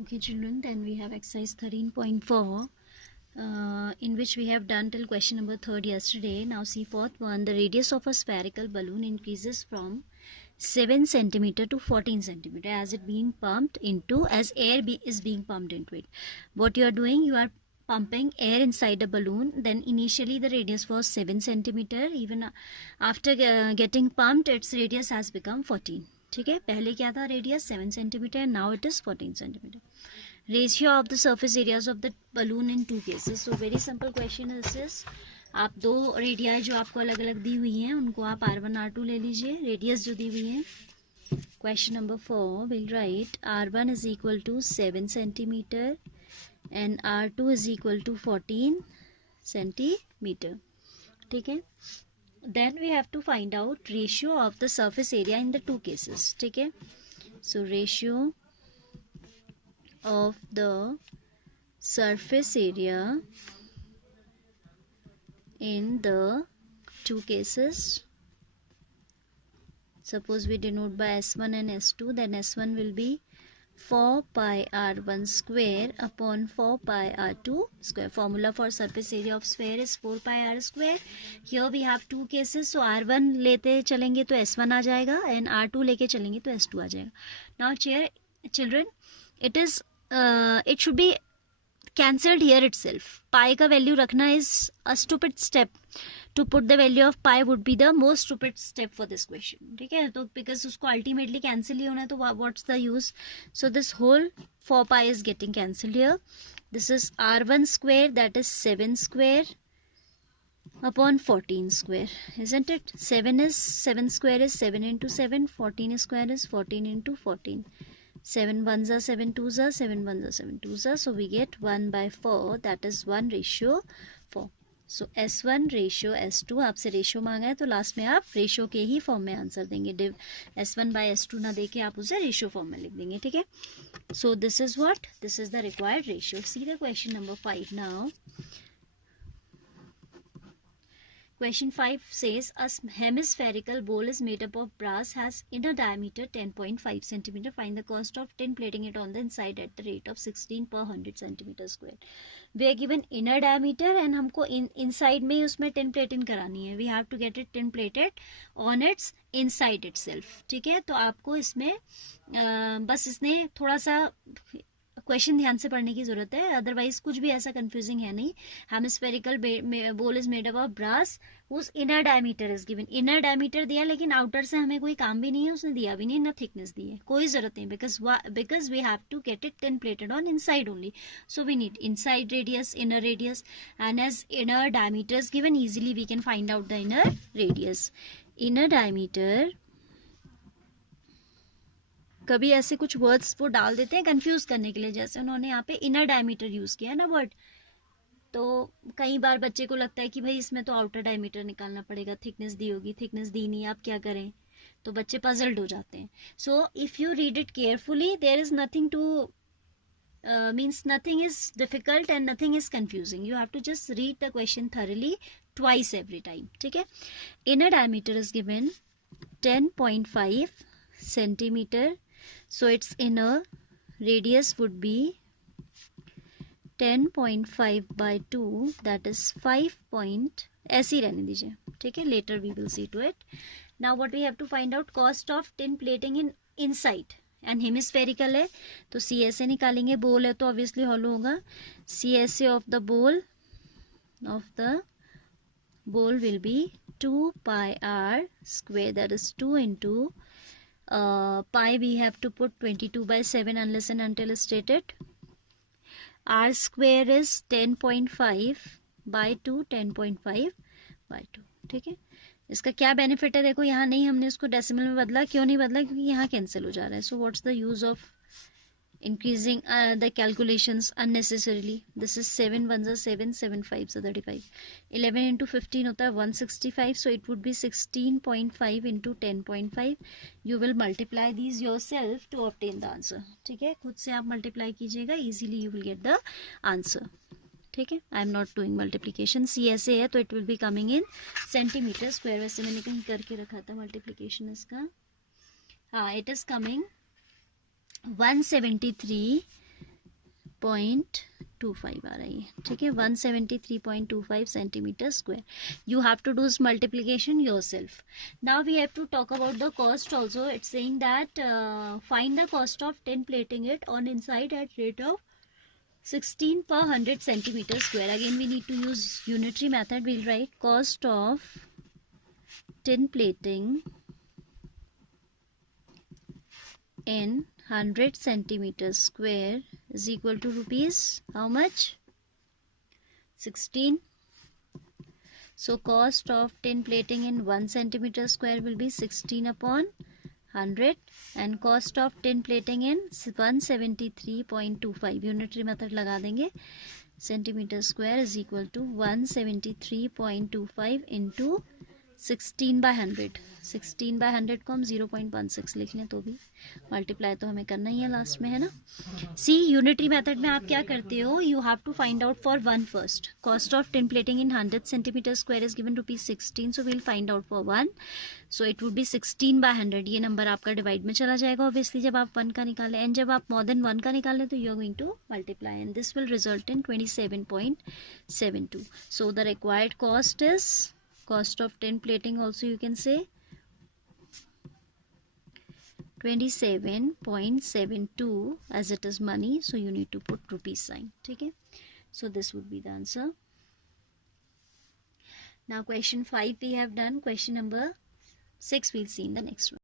Okay children, then we have exercise 13.4 in which we have done till question number 3rd yesterday. Now see fourth one. The radius of a spherical balloon increases from 7 centimeter to 14 centimeter as it being pumped into, as air is being pumped into it. What you are doing, you are pumping air inside a balloon. Then initially the radius was 7 centimeter. Even after getting pumped, its radius has become 14. ठीक है, पहले क्या था radius 7 centimetre, now it is 14 centimetre. Ratio of the surface areas of the balloon in 2 cases. So very simple question is this. आप दो radii जो आपको अलग अलग दी हुई हैं उनको आप R1 R2 ले लीजिए. रेडियस जो दी हुई है, question number 4 will write R1 is equal to 7 centimetre and R2 is equal to 14 centimetre. ठीक है. Then we have to find out ratio of the surface area in the 2 cases. ठीक है. So ratio of the surface area in the 2 cases. Suppose we denote by S1 and S2, then S1 will be 4 pi R1 square upon 4 pi R2 square. Formula for surface area of sphere is 4 pi R square. Here we have 2 cases, so R1 लेते चलेंगे तो S1 आ जाएगा and R2 लेके चलेंगे तो S2 आ जाएगा. Now children, it should be cancelled here itself. Pi का value रखना is a stupid step. To put the value of pi would be the most stupid step for this question. ठीक है, तो because उसको ultimately cancel ही होना है तो what's the use? So this whole 4 pi is getting cancelled here. This is R1 square, that is 7 square upon 14 square, isn't it? 7 square is 7 into 7, 14 square is 14 into 14. 7 ones are 7 twos are, 7 ones are 7 twos are, so we get 1 by 4, that is 1 ratio 4. So S1 ratio S2 आपसे ratio मांगा है तो last में आप ratio के ही form में answer देंगे. Div S1 bye S2 ना देके आप उसे रेशियो फॉर्म में लिख देंगे. ठीक है. So this is what, this is the required ratio. See the question number 5 now. Question 5 says a hemispherical bowl is made up of brass, has inner diameter 10.5 cm. Find the cost of tin plating it on the inside at the rate of 16 per 100 cm square. We are given inner diameter and हमको inside में उसमें tin plating करानी है. We have to get it tin plated on its inside itself. ठीक है. तो आपको इसमें बस इसने थोड़ा सा क्वेश्चन ध्यान से पढ़ने की जरूरत है, अदरवाइज कुछ भी ऐसा कंफ्यूजिंग है नहीं. Hemispherical bowl is made up of brass, उस inner diameter is given. Inner diameter दिया लेकिन आउटर से हमें कोई काम भी नहीं है, उसने दिया भी नहीं, ना थिकनेस दी है, कोई जरूरत नहीं. Because we have to get it tin plated on inside only. So we need inside radius, inner radius, and as inner diameter is given easily we can find out the inner radius. Inner diameter, कभी ऐसे कुछ words वो डाल देते हैं confuse करने के लिए, जैसे उन्होंने यहाँ पे इनर डायमीटर यूज किया है ना वर्ड, तो कई बार बच्चे को लगता है कि भाई इसमें तो आउटर डायमीटर निकालना पड़ेगा, थिकनेस दी होगी, थिकनेस दी नहीं, आप क्या करें, तो बच्चे पजल्ड हो जाते हैं. So if you read it carefully there is nothing to means nothing is difficult and nothing is confusing. You have to just read the question thoroughly twice every time. ठीक है. Inner diameter is given 10.5 centimeter. So its inner radius would be 10.5 by 2, that is 5 point, ऐसे ही रहने दीजिए. ठीक है. Later we will see to it. Now what we have to find out, cost of tin plating in inside. And hemispherical है तो CSA निकालेंगे. बोल है तो ऑब्वियसली हॉलो होगा. CSA ऑफ द बोल will be 2 pi R square, that is 2 into pi we have to put 22 by 7 unless and until stated. R square is 10.5 by 2, 10.5 by 2. ठीक है. इसका क्या बेनिफिट है, देखो यहाँ नहीं हमने इसको डेसिमल में बदला. क्यों नहीं बदला, क्योंकि यहाँ कैंसिल हो जा रहा है. So what's the use of increasing the calculations unnecessarily. This is 7 1 7, 7 5 35, 11 into 15 होता है 165. So it would be 16.5 into 10.5. You will multiply these yourself to obtain the answer. ठीक है. खुद से आप मल्टीप्लाई कीजिएगा, easily you will get the answer. ठीक है. I am not doing multiplication. CSA है तो it will be coming in centimetre square. वैसे मैंने कहीं करके रखा था मल्टीप्लीकेशन इसका. हाँ, इट इज कमिंग 173 173.25 आ रही है, ठीक है, 173.25 centimetre square. You have to do this multiplication yourself. Now we have to talk about the cost also. It's saying that find the cost of tin plating it on inside at rate of 16 per 100 centimeter square. Again we need to use unitary method. We'll write cost of tin plating in 100 centimeter square is equal to rupees how much? 16. So cost of tin plating in 1 centimeter square will be 16 upon 100 and cost of tin plating in 173.25 unitary method लगा देंगे. Centimeter square is equal to 173.25 into 16 by 100. 16 by 100 को हम 0.16 लिख लें तो भी multiply तो हमें करना ही है लास्ट में, है ना. सी यूनिटरी मेथड में आप क्या करते हो, you have to find out for one first. Cost of tin plating in 100 centimetre square is given ₹16. So will find out for one. So it would be 16 by 100. ये number आपका divide में चला जाएगा ऑब्वियसली जब आप 1 का निकालें, and जब आप मोर देन 1 का निकालें तो you are going to multiply and this will result in 27.72. So the required cost is, cost of tin plating also you can say 27.72 as it is money, so you need to put rupees sign. Okay, so this would be the answer. Now question 5 we have done. Question number 6 we'll see in the next one.